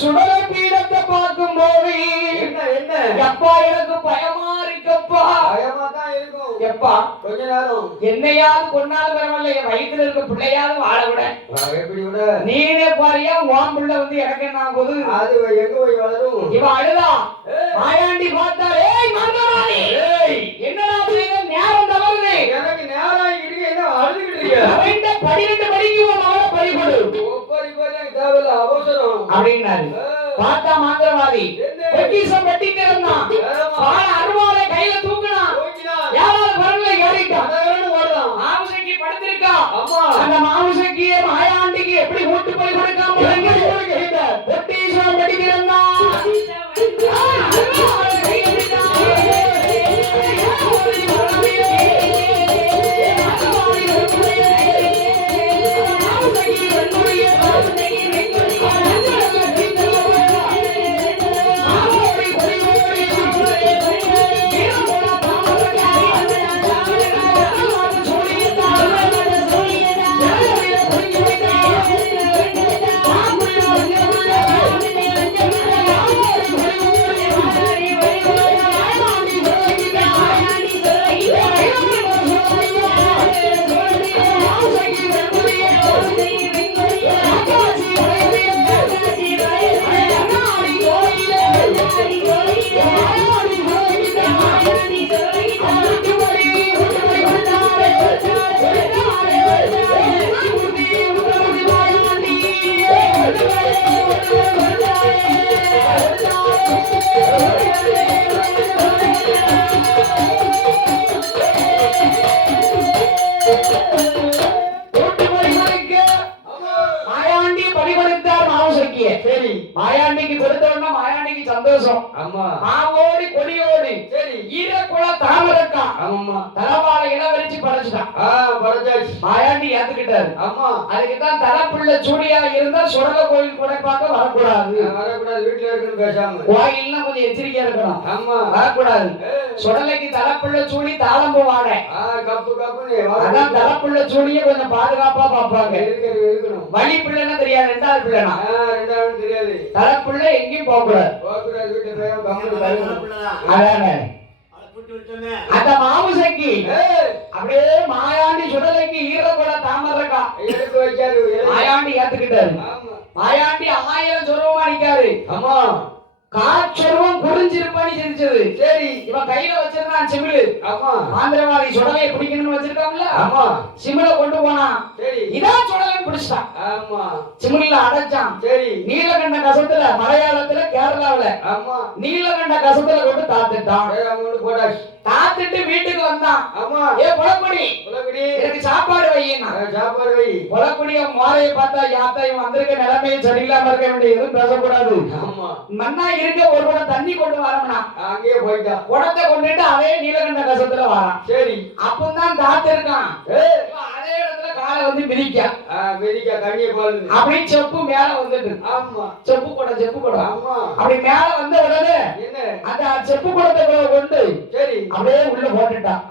சுடல பீடத்தை பார்க்கும் போது என்ன என்ன எப்பா எனக்கு பயமா இருக்கப்பா. பயமா தான் இருக்கும். எப்பா கொஞ்ச நேரம் என்னையாவது கொண்டாலும் பரவாயில்ல, என் வயிற்றுல இருக்க பிள்ளையாவது வாழ விட. எப்படி விட? நீனே பாரியா உன் பிள்ளை வந்து எனக்கு என்ன ஆகுது? அது எங்க போய் வளரும்? இவன் அழுதா மாயாண்டி பார்த்தா, ஏய் மங்கமாரி, என்னடா செய்ய நேரம் தவறுது. எனக்கு நேரம் இருக்கு, என்ன அழுதுகிட்டு இருக்க? 12 மணிக்கு உன் மகளை பறிகொடு. ஒப்பரி தேவையில்ல, அவசரம் அப்படின்னாரு. பார்த்தா மந்திரவாதி பொக்கிஷம் பட்டி திறந்தான். பால அருவாளை கையில தூக்குனான். யாராவது வரல ஏறிட்டான். மாவுசைக்கு படுத்திருக்கா. அந்த மாவுசைக்கு மாயாண்டிக்கு எப்படி கூட்டு போய் கொடுக்காம பொக்கிஷம் பட்டி திறந்தான். மாயாண்டிக்கு கொடுத்தவனா மாயாண்டிக்கு சந்தோஷம். மாவோடி கொடியோடி ஈரக்குள தாமரக்கா தலவாழ இளவரிச்சு படைச்சுட்டான். மாயாண்டி ஏத்துக்கிட்டாரு. அதுக்குதான் தலைப்புள்ள சூடியா இருந்தா சுடல கோயில் கூட பார்க்க வரக்கூடாது. வீட்டுல இருக்குன்னு பேசாம கோயில்னா கொஞ்சம் எச்சரிக்கையா இருக்கணும். வரக்கூடாது. சுடலைக்கு தலைப்புள்ள சூடி தாளம்பு வாட கப்பு கப்புன்னு அதான் தலைப்புள்ள சூடிய கொஞ்சம் பாதுகாப்பா பார்ப்பாங்க. வழி பிள்ளைன்னா தெரியாது, ரெண்டாவது பிள்ளைனா தெரியாது. தலைப்புள்ள எங்கேயும் போக கூடாது. அந்த மாவுசைக்கு அப்படியே மாயாண்டி சுடலைக்கு ஈரக்குள தாமரக்கா மாயாண்டி ஏத்துக்கிட்டாரு. மாயாண்டி 1000 சொருவம் அடிக்காரு. காற்சொருவம் குறிஞ்சிருப்பான்னு சிரிச்சது. சரி, இவன் கையில வச்சிருந்தான் சிமிழு. ஆந்திரவாதி சுடலையை பிடிக்கணும்னு வச்சிருக்காங்கல்ல, சிமிழ கொண்டு போனான். இதான் சுடலைன்னு பிடிச்சிட்டான். சிமிழ்ல அடைச்சான். நீலகண்ட கசத்துல மலையாளத்துல கேரளாவில நீலகண்ட கசத்துல கொண்டு தாத்துட்டான். தாத்துட்டு வீட்டுக்கு வந்தான். ஏ புலக்குடி, எனக்கு சாப்பாடு வையினா. சாப்பாடு வை. புலக்குடிய மாலையை பார்த்தா யாத்தா இவன் வந்திருக்க நிலைமையை சரியில்லாம இருக்க வேண்டிய எதுவும் பேசக்கூடாது. மண்ணா இருக்க ஒரு குடம் தண்ணி கொண்டு வரம்னா அங்கேயே போயிட்டான். குடத்தை கொண்டுட்டு அதே நீலகண்ட கசத்துல வரான். சரி, அப்பதான் தாத்து இருக்கான். அதே இடத்துல காலை வந்து மிதிக்க தண்ணியை போல அப்படி செப்பு மேல வந்துட்டு. செப்பு குடம் செப்பு குடம் அப்படி மேல வந்த உடனே அந்த செப்பு குடத்தை கொண்டு சரி அப்படியே உள்ள போட்டுட்டான்.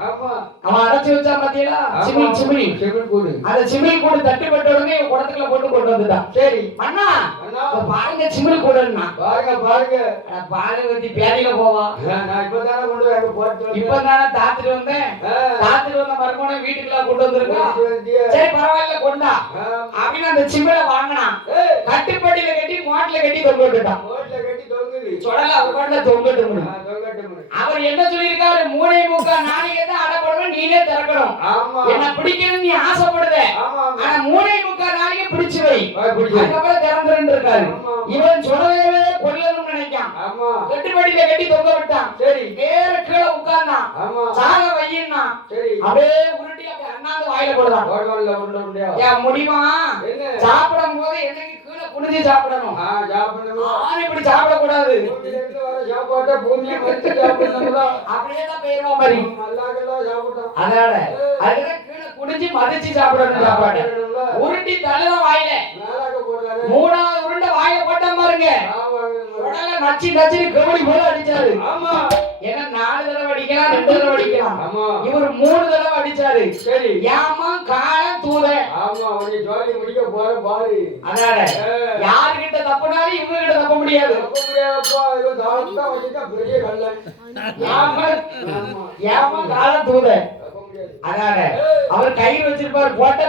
அவன் அடைச்சு வச்சா பாத்தீங்களா சிமிழ் சிமிழ் கூடு. அந்த சிமிழ் கூடு தட்டுப்பட்ட உடனே குடத்துக்குள்ள போட்டு கொண்டு வந்துட்டான். சரி அண்ணா பாருங்க சிமிழ் கூடுன்னா பாருங்க பாருங்க பாருங்க வச்சு பேதியில போவான். இப்பதானே தாத்துட்டு வந்தேன். தாத்துட்டு வந்த மறுபடியும் வீட்டுக்குள்ள கொண்டு வந்திருக்கான். சரி பரவாயில்ல கொண்டா அப்படின்னு அந்த சிமிழ வாங்கினான். கட்டுப்பட்டியில கட்டி மாட்டுல கட்டி தொங்க விட்டுட்டான். சொடல உட்காண்ட தொங்கட்டு. அவர் என்ன சொல்லியிருக்காரு? 3.25 நாளைக்கு அடப்படணும், நீனே திறக்கணும். என்ன பிடிக்கணும் நீ ஆசைப்படுத, ஆனா 3.25 நாளைக்கு பிடிச்சு வை, அதுக்கப்புறம் திறந்துருன்னு இருக்காரு. இவன் சுடலையவே கொல்லணும்னு நினைக்கான். கட்டுப்படியில கட்டி தொங்க விட்டான். சரி, வேற கீழே உட்கார்ந்தான். சாக வையின்னா அப்படியே உருட்டி அப்படியே அண்ணாந்து வாயில போடுறான். ஏன் முடியுமா? சாப்பிடும் போது என்னைக்கு கீழே குனிஞ்சு சாப்பிடணும். இப்படி சாப்பிடக்கூடாது. அப்படியேதான் பெயர்வா மாதிரி அதனால அதுதான் கீழே குடிஞ்சு மதிச்சு சாப்பிடணும். சாப்பாடு உருட்டி தள்ளுதான் வாயில. 3வது உருண்டை வாயில போட்ட பாருங்க. உடல நச்சு நச்சுன்னு கவனி போல அடிச்சாரு. ஏன்னா 4 தடவை அடிக்கலாம், 2 தடவை அடிக்கலாம். இவர் 3 தடவை அடிச்சாரு. சரி, ஏமா காலம் தூத. அதனால யாருகிட்ட தப்புனாலும் இவங்க கிட்ட தப்ப முடியாது. தப்ப முடியாதப்பா. இவன் தாளம் தான் வச்சுட்டா பெரிய கள்ளன். ஏமா ஆமா. ஏமா காலம் தூத தப்ப முடியாது. அதான அவர் கையில் வச்சிருப்பாரு போட்ட